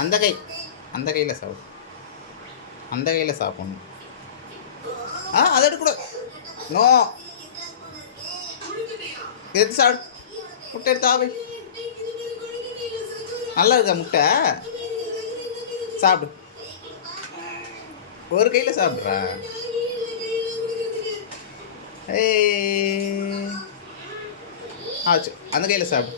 அந்த கை, அந்த கையில் சாப்பிடு, அந்த கையில் சாப்பிடணும். அதை எடுக்கக்கூடாது. நோ, எடுத்து சாப்பிடு. முட்டை எடுத்து ஆவை. நல்லா இருக்கா முட்டை? சாப்பிடு. ஒரு கையில் சாப்பிட்றா. ஆச்சு, அந்த கையில் சாப்பிடு.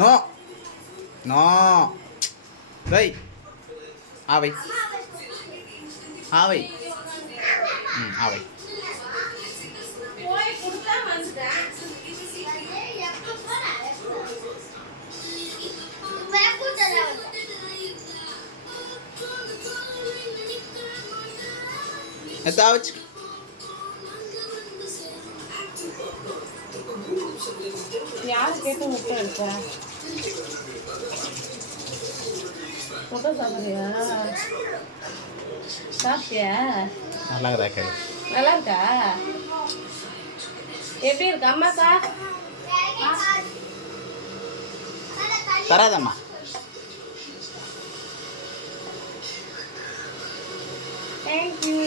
நோ நோ ரை ஆவை ஆவை ஆவை. தாவச்சு யாரு கேட்டு முட்டை எடுப்ப? முட்டை சாப்பிட்றியா? சாப்பிட்டியா? நல்லா இருக்கா? நல்லா இருக்கா? எப்படி இருக்கு அம்மாக்கா? தராதம்மா. Thank you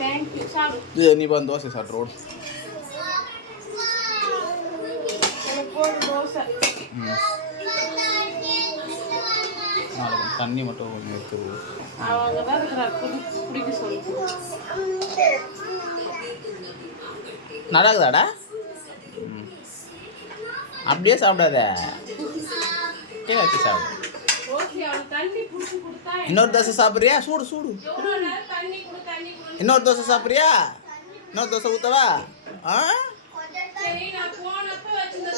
thank you. சாப்பிடு. இது நீ வந்து தோசை சாப்பிட்ற. ரோடு தோசை. நாளைக்கு தண்ணி மட்டும் கொஞ்சம் எடுத்துருவோம். அவங்க தான் இருக்கிறார், குடிக்க சொல்லு. நடக்குதாடா? அப்படியே சாப்பிடாத, கீழே வச்சு சாப்பிடு. இன்னொரு தோசை சாப்பிட்றியா? சூடு சூடு. இன்னொரு தோசை சாப்பிட்றியா? இன்னொரு தோசை ஊற்றவா? ஆ